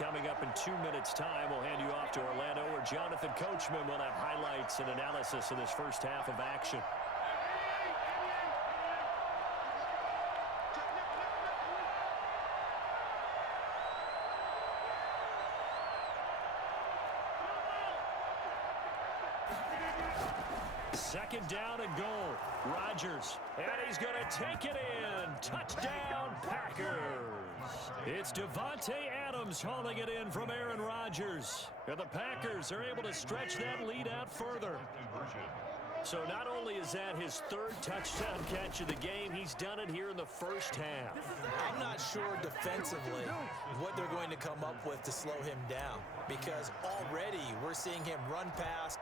coming up in 2 minutes' time. We'll hand you off to Orlando, where Jonathan Coachman will have highlights and analysis of this first half of action. Second down and goal. Rodgers. And he's going to take it in. Touchdown, Packers. It's Davante Adams hauling it in from Aaron Rodgers. And the Packers are able to stretch that lead out further. So not only is that his third touchdown catch of the game, he's done it here in the first half. I'm not sure defensively what they're going to come up with to slow him down, because already we're seeing him run past,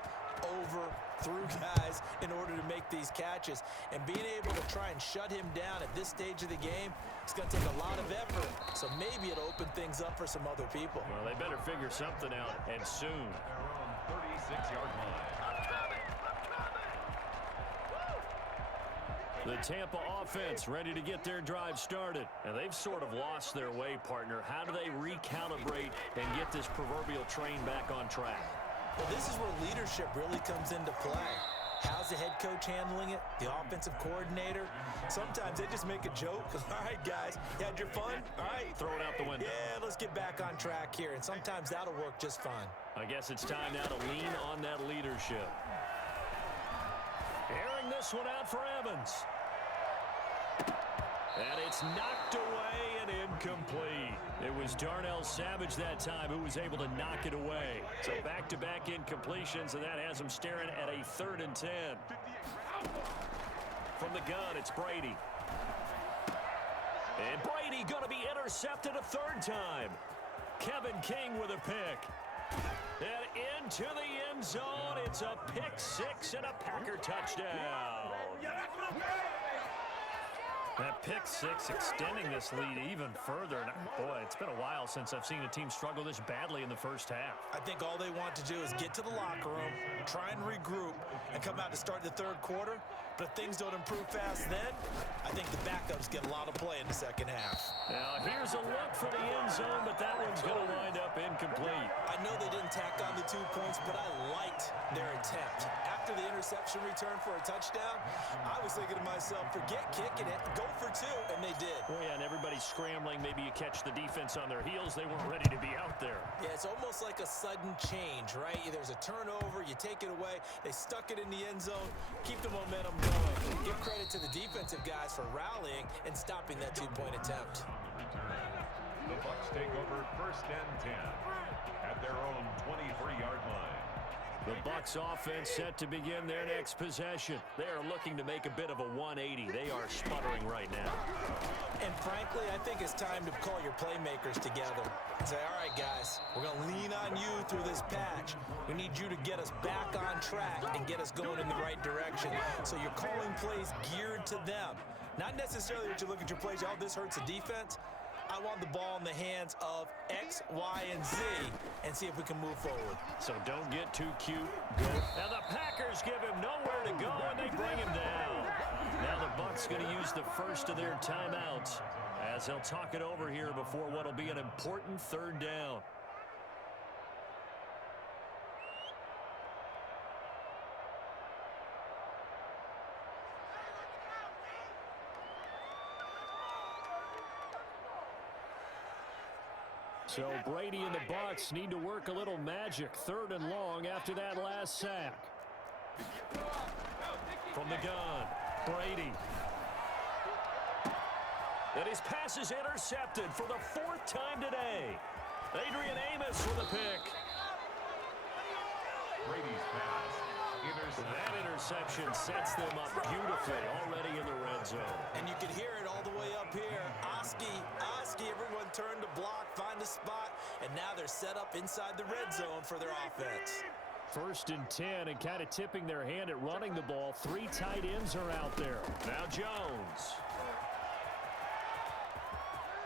over, through guys in order to make these catches. And being able to try and shut him down at this stage of the game, it's going to take a lot of effort. So maybe it'll open things up for some other people. Well, they better figure something out, and soon. They're on 36-yard line. The Tampa offense ready to get their drive started. And they've sort of lost their way, partner. How do they recalibrate and get this proverbial train back on track? Well, this is where leadership really comes into play. How's the head coach handling it? The offensive coordinator? Sometimes they just make a joke. All right, guys, you had your fun? All right. Throw it out the window. Yeah, let's get back on track here. And sometimes that'll work just fine. I guess it's time now to lean on that leadership. Airing this one out for Evans. And it's knocked away and incomplete. It was Darnell Savage that time who was able to knock it away. So back-to-back incompletions, and that has him staring at a 3rd and 10. From the gun, it's Brady. And Brady going to be intercepted a 3rd time. Kevin King with a pick. And into the end zone, it's a pick 6 and a Packer touchdown. That pick 6 extending this lead even further. And boy, it's been a while since I've seen a team struggle this badly in the first half. I think all they want to do is get to the locker room, try and regroup, and come out to start the 3rd quarter. But if things don't improve fast then, I think the backups get a lot of play in the second half. Now here's a look for the end zone, but that one's going to wind up incomplete. I know they didn't tack on the 2 points, but I liked their attempt. After the interception return for a touchdown, I was thinking to myself, forget kicking it, go for 2, and they did. Well, yeah, and everybody's scrambling. Maybe you catch the defense on their heels. They weren't ready to be out there. Yeah, it's almost like a sudden change, right? There's a turnover, you take it away, they stuck it in the end zone, keep the momentum going. Give credit to the defensive guys for rallying and stopping that 2-point attempt. The Bucs take over 1st and 10 at their own 23-yard line. The Bucs offense set to begin their next possession. They are looking to make a bit of a 180. They are sputtering right now. And frankly, I think it's time to call your playmakers together and say, all right, guys, we're going to lean on you through this patch. We need you to get us back on track and get us going in the right direction. So you're calling plays geared to them. Not necessarily that you look at your plays, oh, this hurts the defense. I want the ball in the hands of X, Y, and Z and see if we can move forward. So don't get too cute. Go. Now the Packers give him nowhere to go, and they bring him down. Now the Bucs going to use the first of their timeouts as they'll talk it over here before what will be an important 3rd down. So Brady and the Bucs need to work a little magic. 3rd and long after that last sack. From the gun, Brady. And his pass is intercepted for the 4th time today. Adrian Amos with a pick. Brady's pass. That interception sets them up beautifully already in the red zone. And you can hear it all the way up here. Oski, everyone turned to block, find a spot, and now they're set up inside the red zone for their offense. 1st and 10, and kind of tipping their hand at running the ball. 3 tight ends are out there. Now Jones.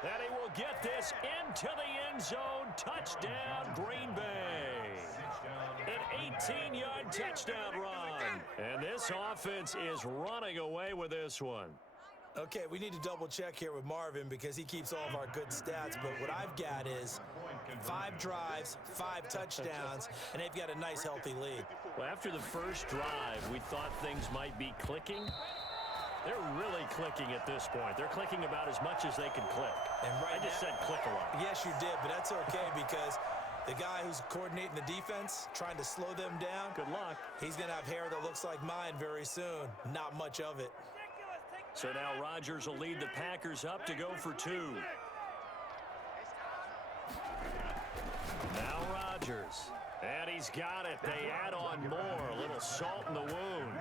And he will get this into the end zone. Touchdown, Green Bay. An 18-yard touchdown run. And this offense is running away with this one. Okay, we need to double check here with Marvin because he keeps all of our good stats, but what I've got is 5 drives, 5 touchdowns, and they've got a nice, healthy lead. Well, after the first drive, we thought things might be clicking. They're really clicking at this point. They're clicking about as much as they can click. And right I just now, said click a lot. Yes, you did, but that's okay because the guy who's coordinating the defense, trying to slow them down, Good luck. he's going to have hair that looks like mine very soon. Not much of it. So now Rodgers will lead the Packers up to go for 2. Now Rodgers. And he's got it. They add on more. A little salt in the wound.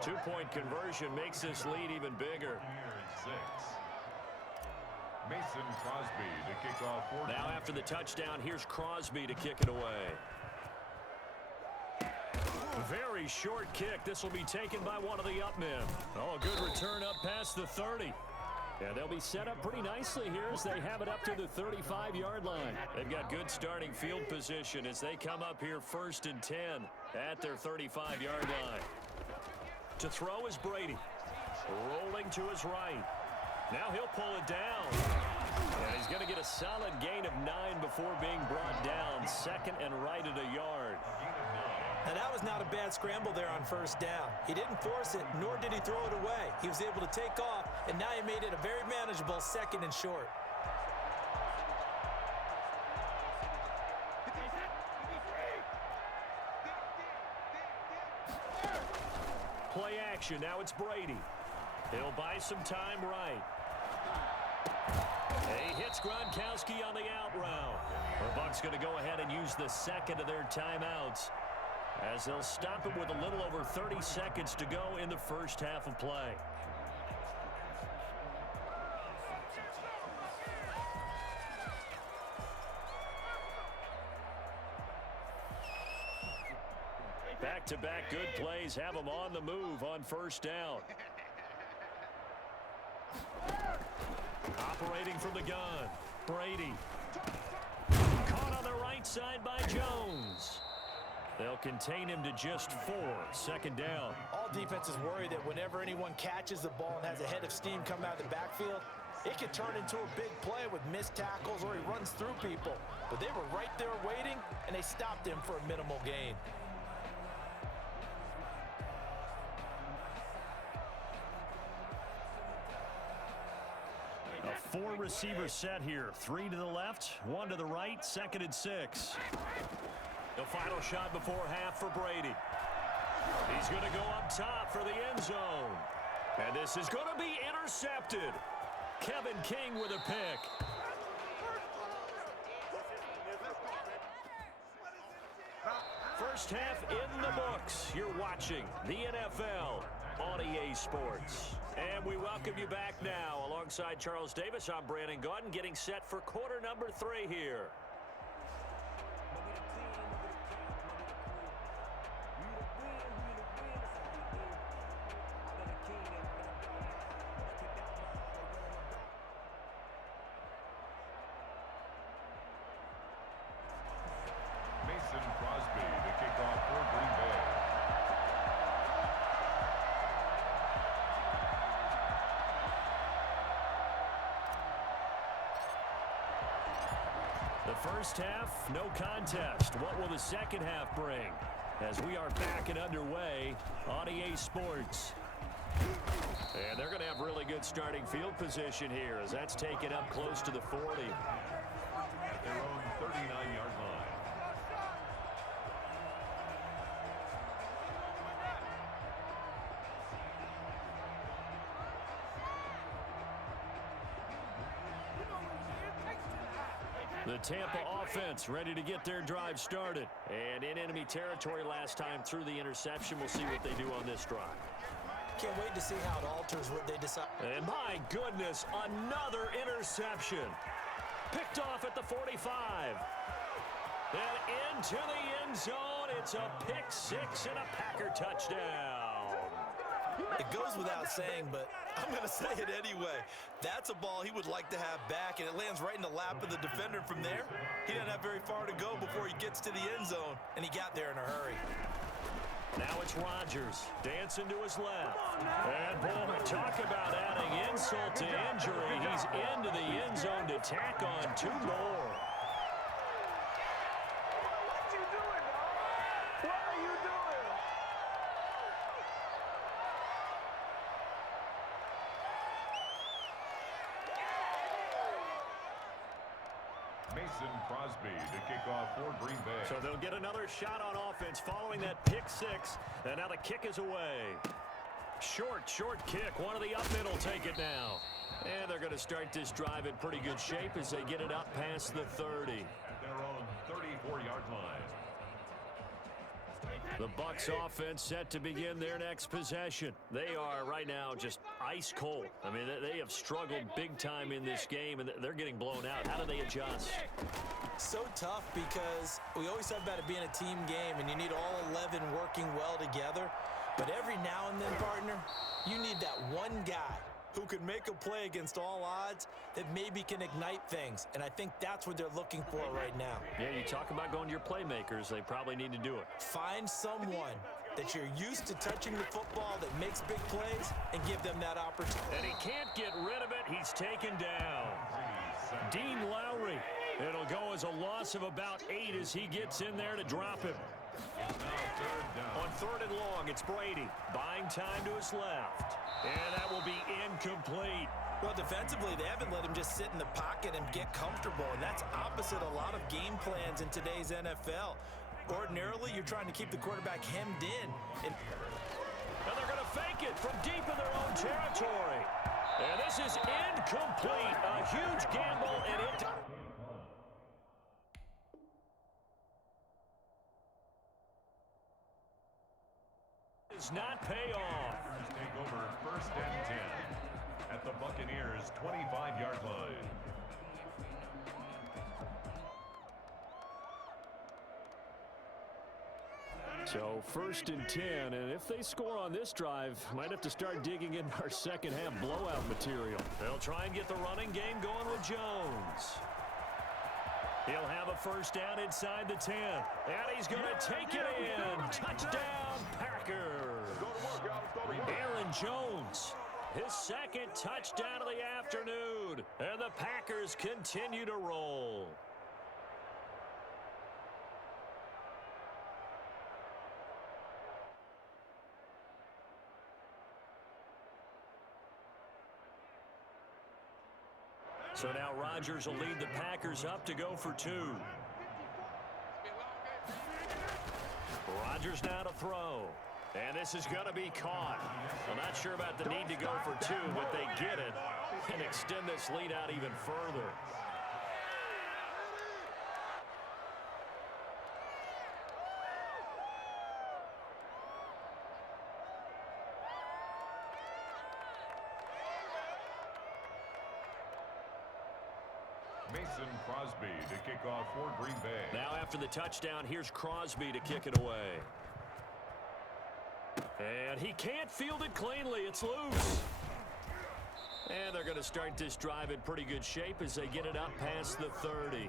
2-point conversion makes this lead even bigger. Mason Crosby to kick off. Now after the touchdown, here's Crosby to kick it away. Very short kick. This will be taken by one of the up men. Oh, a good return up past the 30. And they'll be set up pretty nicely here as they have it up to the 35-yard line. They've got good starting field position as they come up here 1st and 10 at their 35-yard line. To throw is Brady. Rolling to his right. Now he'll pull it down. And he's going to get a solid gain of 9 before being brought down. 2nd and right at a yard. Now, that was not a bad scramble there on 1st down. He didn't force it, nor did he throw it away. He was able to take off, and now he made it a very manageable 2nd and short. Play action. Now it's Brady. He'll buy some time right. He hits Gronkowski on the out route. The Bucs going to go ahead and use the 2nd of their timeouts as they'll stop him with a little over 30 seconds to go in the first half of play. Back-to-back good plays have them on the move on 1st down. Operating from the gun, Brady. Caught on the right side by Jones. They'll contain him to just 4. 2nd down. All defenses worry that whenever anyone catches the ball and has a head of steam come out of the backfield, it could turn into a big play with missed tackles or he runs through people. But they were right there waiting, and they stopped him for a minimal gain. A 4-receiver set here. 3 to the left, 1 to the right, 2nd and 6. The final shot before half for Brady. He's going to go up top for the end zone. And this is going to be intercepted. Kevin King with a pick. First half in the books. You're watching the NFL on EA Sports. And we welcome you back now. Alongside Charles Davis, I'm Brandon Gaudin, getting set for quarter number 3 here. Mason Crosby to kick off for Green Bay. The first half, no contest. What will the second half bring? As we are back and underway on EA Sports. And they're going to have really good starting field position here as that's taken up close to the 40. At their own 39-yard line. The Tampa offense ready to get their drive started. And in enemy territory last time through the interception. We'll see what they do on this drive. Can't wait to see how it alters what they decide. And my goodness, another interception. Picked off at the 45. And into the end zone. It's a pick 6 and a Packer touchdown. It goes without saying, but I'm going to say it anyway. That's a ball he would like to have back, and it lands right in the lap of the defender from there. He doesn't have very far to go before he gets to the end zone, and he got there in a hurry. Now it's Rodgers dancing to his left. And boy, talk about adding insult to injury. He's into the end zone to tack on 2 more. Mason Crosby to kick off for Green Bay. So they'll get another shot on offense following that pick six. And now the kick is away. Short kick. One of the up middle take it now. And they're going to start this drive in pretty good shape as they get it up past the 30. At their own 34-yard line. The Bucs offense set to begin their next possession. They are right now just ice cold. I mean, they have struggled big time in this game, and they're getting blown out. How do they adjust? So tough because we always talk about it being a team game, and you need all 11 working well together. But every now and then, partner, you need that one guy who can make a play against all odds that maybe can ignite things. And I think that's what they're looking for right now. Yeah, you talk about going to your playmakers. They probably need to do it. Find someone that you're used to touching the football that makes big plays and give them that opportunity. And he can't get rid of it. He's taken down. Dean Lowry. It'll go as a loss of about 8 as he gets in there to drop him. On 3rd and long, it's Brady. Buying time to his left. And that will be incomplete. Well, defensively, they haven't let him just sit in the pocket and get comfortable, and that's opposite a lot of game plans in today's NFL. Ordinarily, you're trying to keep the quarterback hemmed in. And they're going to fake it from deep in their own territory. And this is incomplete. A huge gamble, and it does not pay off. Take over 1st and 10 at the Buccaneers' 25-yard line. So 1st and 10, and if they score on this drive, might have to start digging in our second half blowout material. They'll try and get the running game going with Jones. He'll have a first down inside the 10. And he's going to take it in. Touchdown, Packers. Aaron Jones, his second touchdown of the afternoon. And the Packers continue to roll. So now Rodgers will lead the Packers up to go for 2. Rodgers now to throw. And this is going to be caught. I'm not sure about the need to go for 2, but they get it and extend this lead out even further. Mason Crosby to kick off for Green Bay. Now after the touchdown, here's Crosby to kick it away. And he can't field it cleanly. It's loose. And they're going to start this drive in pretty good shape as they get it up past the 30.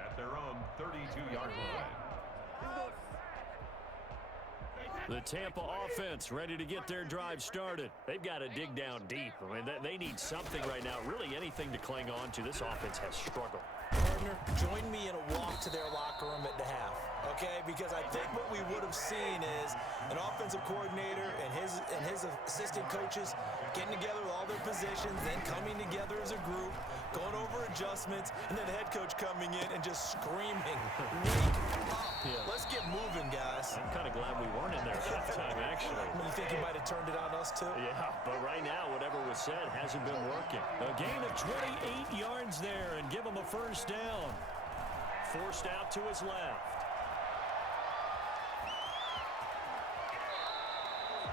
At their own 32-yard line. The Tampa offense ready to get their drive started. They've got to dig down deep. I mean, they need something right now, really anything to cling on to. This offense has struggled. Partner, join me in a walk to their locker room at the half, okay? Because I think what we would have seen is an offensive coordinator and his assistant coaches getting together with all their positions, then coming together as a group, going over adjustments, and then the head coach coming in and just screaming, wake up. Yeah. Let's get moving, guys. I'm kind of glad we weren't in there at that time, actually. You think he might have turned it on us, too? Yeah, but right now, whatever was said hasn't been working. A gain of 28 yards there and give him a first down. Forced out to his left.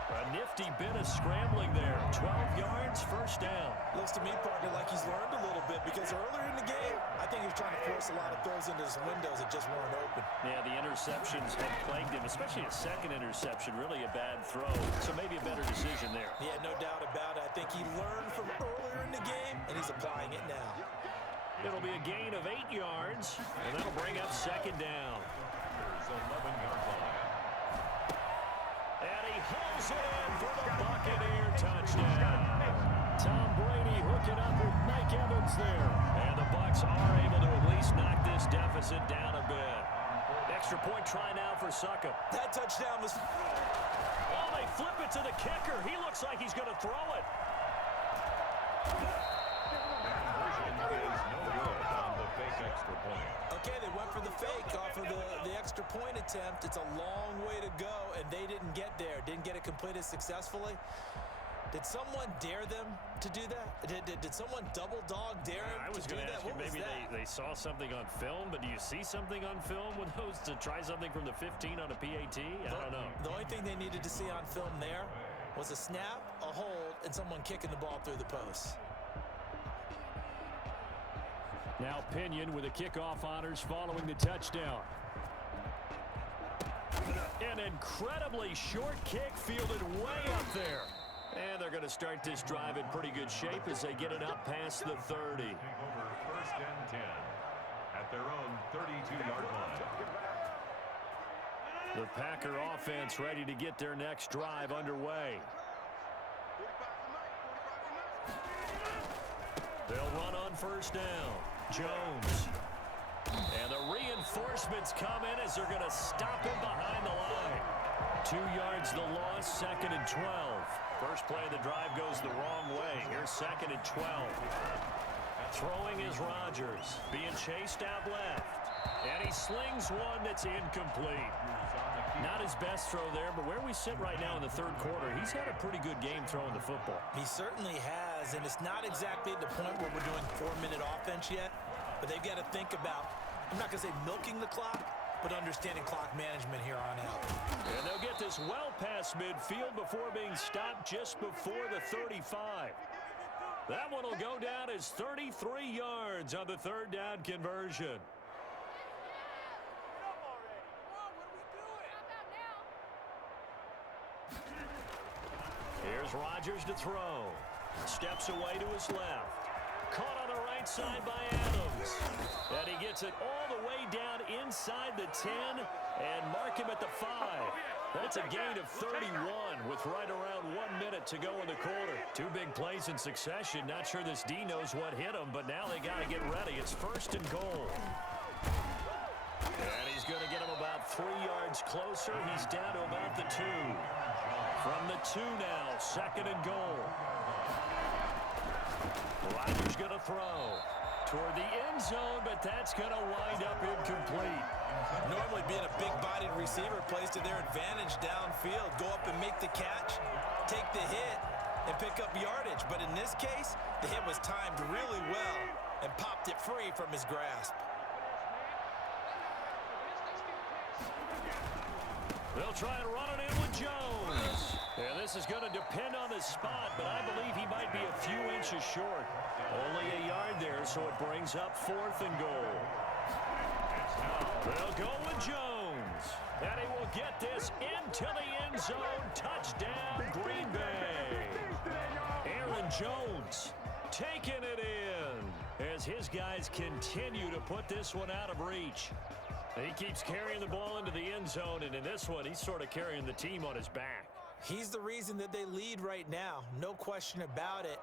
A nifty bit of scrambling there. 12 yards, first down. Looks to me, partner, like he's learned a little bit because earlier in the game, I think he was trying to force a lot of throws into his windows that just weren't open. Yeah, the interceptions have plagued him, especially a second interception. Really a bad throw, so maybe a better decision there. Yeah, no doubt about it. I think he learned from earlier in the game, and he's applying it now. It'll be a gain of 8 yards, and that'll bring up second down. There's 11-yard line. And he hauls it in for the Buccaneer touchdown. Tom Brady hooking up with Mike Evans there. And the Bucs are able to at least knock this deficit down a bit. Extra point try now for Succop. That touchdown was... Oh, they flip it to the kicker. He looks like he's going to throw it. That conversion is no good on the fake extra point. point. Okay, they went for the fake off of the extra point attempt. It's a long way to go, and they didn't get there. Didn't get it completed successfully. Did someone dare them to do that? Did someone double dog dare them I was to do going to that? ask you, What was maybe that? they saw something on film, but do you see something on film with those to try something from the 15 on a PAT? I don't know. The only thing they needed to see on film there was a snap, a hold, and someone kicking the ball through the post. Now Pinion with the kickoff honors following the touchdown. An incredibly short kick fielded way up there. And they're going to start this drive in pretty good shape as they get it up past the 30. Take over first and 10 at their own 32-yard line. The Packer offense ready to get their next drive underway. They'll run on first down. Jones. And the reinforcements come in as they're going to stop him behind the line. 2 yards the loss, 2nd and 12. First play of the drive goes the wrong way. Here's 2nd and 12. Throwing is Rodgers. Being chased out left. And he slings one that's incomplete. Not his best throw there, but where we sit right now in the third quarter, he's had a pretty good game throwing the football. He certainly has, and it's not exactly at the point where we're doing 4-minute offense yet, but they've got to think about, I'm not going to say milking the clock, but understanding clock management here on out. And they'll get this well past midfield before being stopped just before the 35. That one will go down as 33 yards on the third down conversion. Here's Rodgers to throw. Steps away to his left. Caught on the right side by Adams. And he gets it all the way down inside the 10 and mark him at the 5. That's a gain of 31 with right around 1 minute to go in the quarter. 2 big plays in succession. Not sure this D knows what hit him, but now they got to get ready. It's 1st and goal. And he's going to get him about 3 yards closer. He's down to about the 2. From the 2 now, 2nd and goal. Rodgers going to throw toward the end zone, but that's going to wind up incomplete. Normally being a big-bodied receiver plays to their advantage downfield. Go up and make the catch, take the hit, and pick up yardage. But in this case, the hit was timed really well and popped it free from his grasp. They'll try and run it in with Jones. And this is going to depend on the spot, but I believe he might be a few inches short. Only a yard there, so it brings up 4th and goal. They'll go with Jones. And he will get this into the end zone. Touchdown, Green Bay. Aaron Jones taking it in as his guys continue to put this one out of reach. He keeps carrying the ball into the end zone, and in this one, he's sort of carrying the team on his back. He's the reason that they lead right now, no question about it.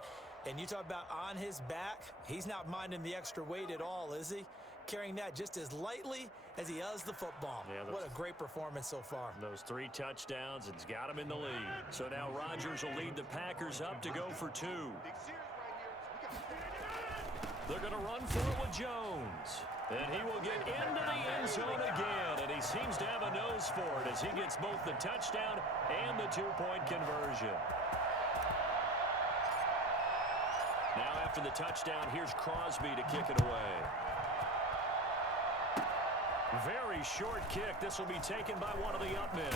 And you talk about on his back, he's not minding the extra weight at all, is he? Carrying that just as lightly as he does the football. Yeah, what a great performance so far. Those 3 touchdowns, it's got him in the lead. So now Rodgers will lead the Packers up to go for 2. They're going to run for it with Jones. And he will get into the end zone again, and he seems to have a nose for it as he gets both the touchdown and the 2-point conversion. Now after the touchdown, here's Crosby to kick it away. Very short kick. This will be taken by one of the upmen.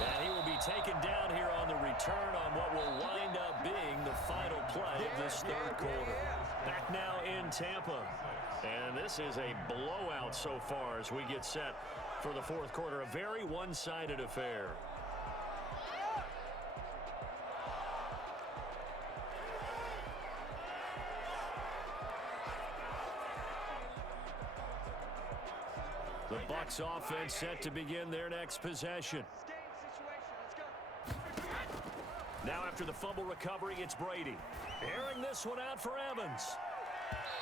And he will be taken down here on the return on what will wind up being the final play of this third quarter. Back now in Tampa. And this is a blowout so far as we get set for the fourth quarter. A very one-sided affair. The Bucs offense set to begin their next possession. Now after the fumble recovery, it's Brady. Airing this one out for Evans.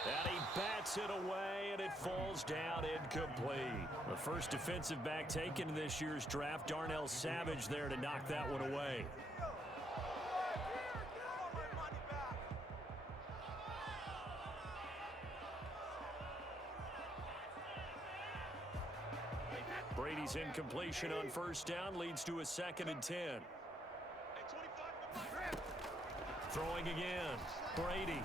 And he bats it away, and it falls down incomplete. The first defensive back taken in this year's draft, Darnell Savage there to knock that one away. Brady's incompletion on first down leads to a 2nd and 10. Throwing again. Brady.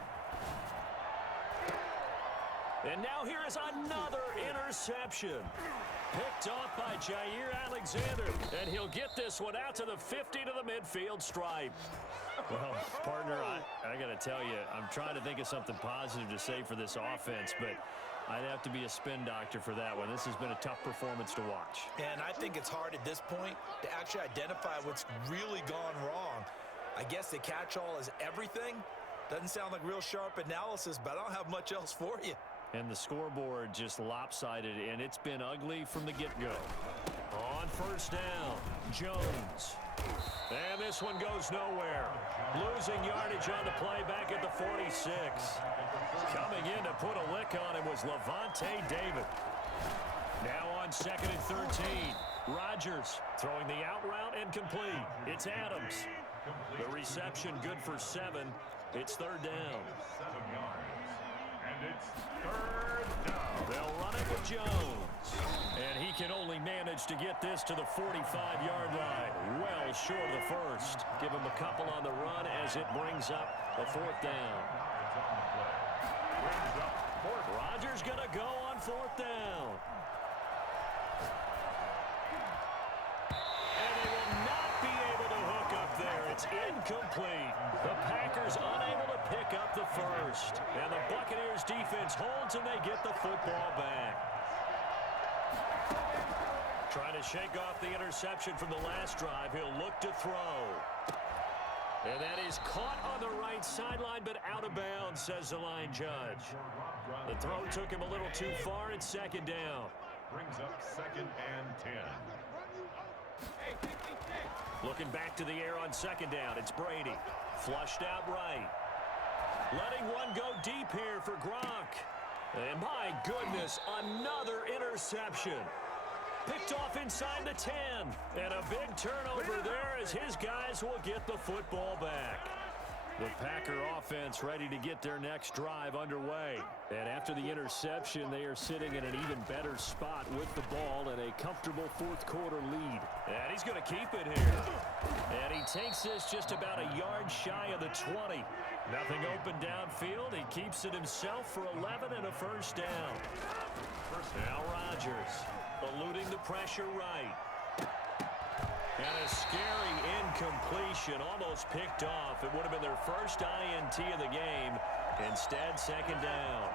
And now here is another interception. Picked off by Jair Alexander. And he'll get this one out to the 50 to the midfield stripe. Well, partner, I got to tell you, I'm trying to think of something positive to say for this offense, but I'd have to be a spin doctor for that one. This has been a tough performance to watch. And I think it's hard at this point to actually identify what's really gone wrong. I guess the catch-all is everything. Doesn't sound like real sharp analysis, but I don't have much else for you. And the scoreboard just lopsided, and it's been ugly from the get-go. On first down, Jones. And this one goes nowhere. Losing yardage on the play back at the 46. Coming in to put a lick on him was Lavonte David. Now on 2nd and 13. Rodgers throwing the out route and complete. It's Adams. The reception good for 7. It's 3rd down. 7 yards. And it's 3rd down. They'll run it with Jones. And he can only manage to get this to the 45-yard line. Well short of the first. Give him a couple on the run as it brings up a 4th down. Rodgers going to go on 4th down. And they will not be able to hook up there. It's incomplete. The Packers unable to pick up the first. And the Buccaneers defense holds and they get the football back. Trying to shake off the interception from the last drive. He'll look to throw. And that is caught on the right sideline, but out of bounds, says the line judge. The throw took him a little too far. It's 2nd down. Brings up 2nd and 10. Looking back to the air on 2nd down. It's Brady. Flushed out right. Letting one go deep here for Gronk. And my goodness, another interception. Picked off inside the 10. And a big turnover there as his guys will get the football back. The Packer offense ready to get their next drive underway. And after the interception, they are sitting in an even better spot with the ball and a comfortable 4th quarter lead. And he's going to keep it here. And he takes this just about a yard shy of the 20. Nothing open downfield. He keeps it himself for 11 and a 1st down. Now Rodgers eluding the pressure right. And a scary incompletion, almost picked off. It would have been their first INT of the game. Instead, 2nd down.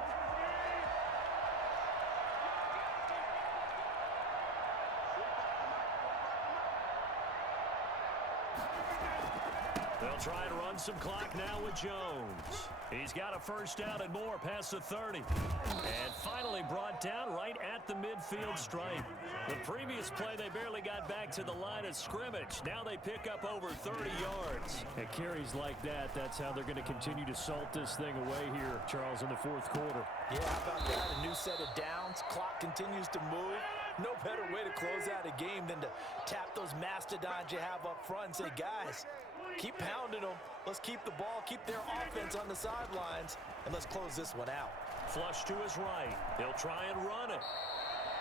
They'll try to run some clock now with Jones. He's got a 1st down and more past the 30. And finally brought down right at the midfield stripe. The previous play, they barely got back to the line of scrimmage. Now they pick up over 30 yards. At carries like that, that's how they're going to continue to salt this thing away here, Charles, in the 4th quarter. Yeah, how about that? A new set of downs. Clock continues to move. No better way to close out a game than to tap those mastodons you have up front and say, guys, keep pounding them. Let's keep the ball, keep their offense on the sidelines, and let's close this one out. Flush to his right. He'll try and run it.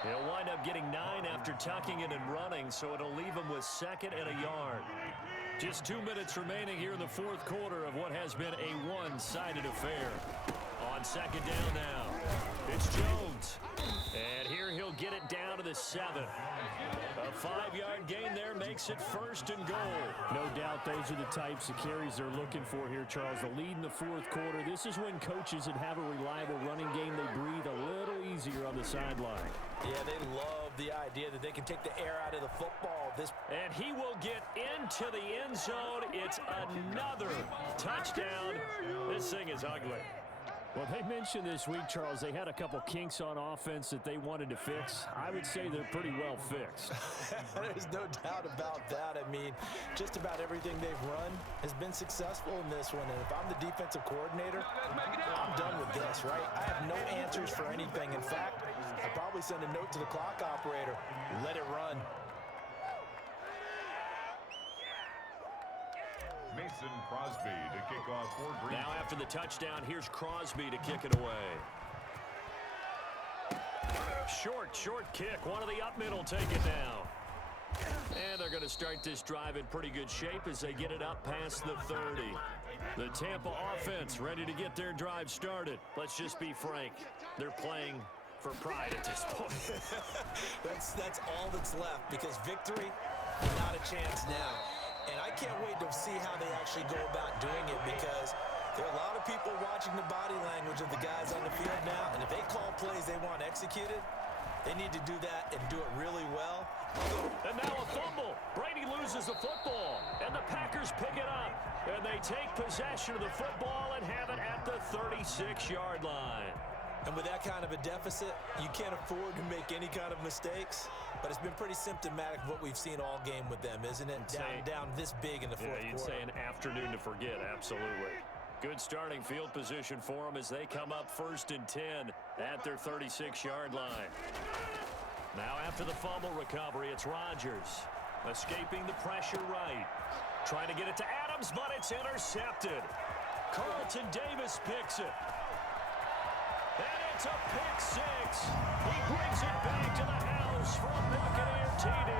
He'll wind up getting 9 after tucking it and running, so it'll leave him with 2nd and a yard. Just 2 minutes remaining here in the 4th quarter of what has been a one-sided affair. On 2nd down now, it's Jones. And here he'll get it down to the 7. A 5-yard gain there makes it 1st and goal. No doubt those are the types of carries they're looking for here, Charles. The lead in the 4th quarter. This is when coaches that have a reliable running game, they breathe a little easier on the sideline. Yeah, they love the idea that they can take the air out of the football. And he will get into the end zone. It's another touchdown. This thing is ugly. Well, they mentioned this week, Charles, they had a couple kinks on offense that they wanted to fix. I would say they're pretty well fixed. There's no doubt about that. I mean, just about everything they've run has been successful in this one. And if I'm the defensive coordinator, I'm done with this, right? I have no answers for anything. In fact, I'll probably send a note to the clock operator. Let it run. Mason Crosby to kick off for Green. Now after the touchdown, here's Crosby to kick it away. Short kick. One of the up middle take it down. And they're going to start this drive in pretty good shape as they get it up past the 30. The Tampa offense ready to get their drive started. Let's just be frank. They're playing for pride at this point. That's all that's left because victory, not a chance now. And I can't wait to see how they actually go about doing it because there are a lot of people watching the body language of the guys on the field now. And if they call plays they want executed, they need to do that and do it really well. And now a fumble. Brady loses the football. And the Packers pick it up. And they take possession of the football and have it at the 36-yard line. And with that kind of a deficit, you can't afford to make any kind of mistakes. But it's been pretty symptomatic of what we've seen all game with them, isn't it? Down this big in the fourth quarter. You'd say an afternoon to forget, absolutely. Good starting field position for them as they come up 1st and 10 at their 36-yard line. Now after the fumble recovery, it's Rodgers. Escaping the pressure right. Trying to get it to Adams, but it's intercepted. Carlton Davis picks it. And it's a pick six. He brings it back to the house from Buccaneer TD.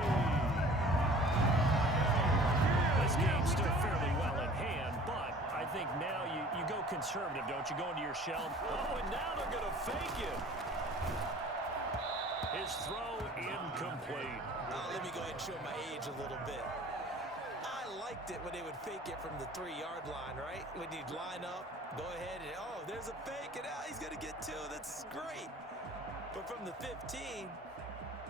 This game's still fairly well in hand, but I think now you go conservative, don't you? Go into your shell. Oh, and now they're going to fake it. His throw incomplete. Let me go ahead and show my age a little bit. I liked it when they would fake it from the 3-yard line, right? When you'd line up, go ahead and, oh, there's a fake, and he's going to get 2. That's great. But from the 15,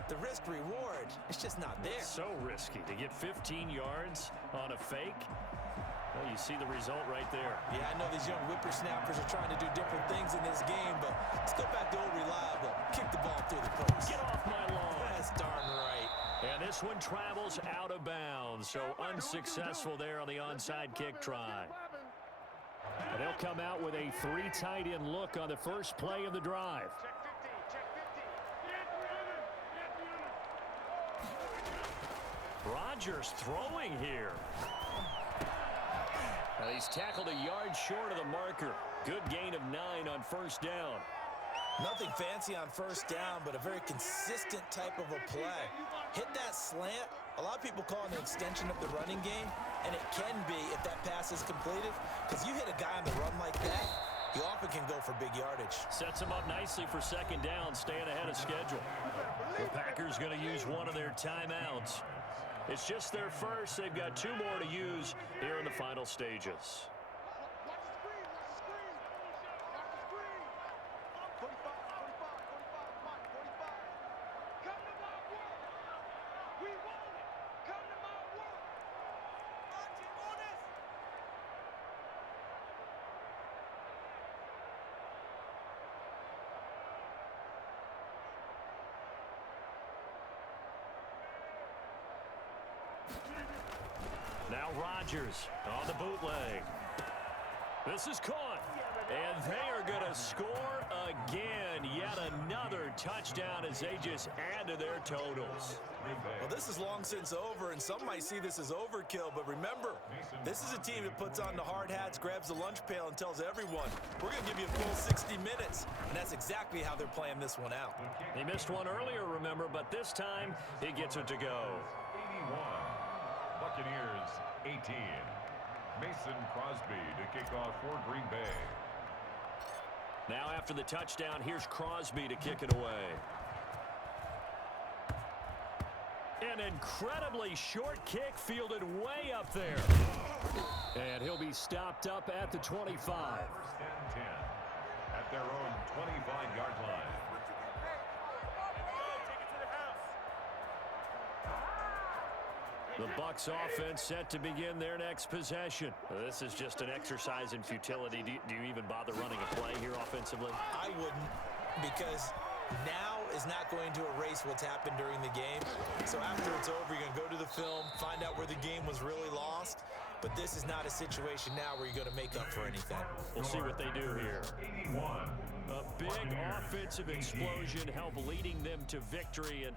the risk-reward, it's just not there. So risky to get 15 yards on a fake. Well, you see the result right there. Yeah, I know these young whippersnappers are trying to do different things in this game, but let's go back to old reliable. Kick the ball through the post. Get off my lawn. That's darn right. And this one travels out of bounds, so unsuccessful there on the onside kick try. And they'll come out with a 3 tight end look on the first play of the drive. Rodgers throwing here. And he's tackled a yard short of the marker. Good gain of 9 on first down. Nothing fancy on first down, but a very consistent type of a play. Hit that slant. A lot of people call it an extension of the running game, and it can be if that pass is completed, because you hit a guy on the run like that, he often can go for big yardage. Sets him up nicely for second down, staying ahead of schedule. The Packers going to use one of their timeouts. It's just their first. They've got 2 more to use here in the final stages. Now Rodgers on the bootleg. This is caught. And they are going to score again. Yet another touchdown as they just add to their totals. Well, this is long since over, and some might see this as overkill. But remember, this is a team that puts on the hard hats, grabs the lunch pail, and tells everyone, we're going to give you a full 60 minutes. And that's exactly how they're playing this one out. He missed one earlier, remember, but this time he gets it to go. 81. Buccaneers 18. Mason Crosby to kick off for Green Bay. Now after the touchdown, here's Crosby to kick it away. An incredibly short kick fielded way up there. And he'll be stopped up at the 25. First and 10 at their own 25-yard line. The Bucs offense set to begin their next possession. This is just an exercise in futility. Do you even bother running a play here offensively? I wouldn't, because now is not going to erase what's happened during the game. So after it's over, you're going to go to the film, find out where the game was really lost. But this is not a situation now where you're going to make up for anything. We'll see what they do here. 81. A big offensive explosion helped leading them to victory. And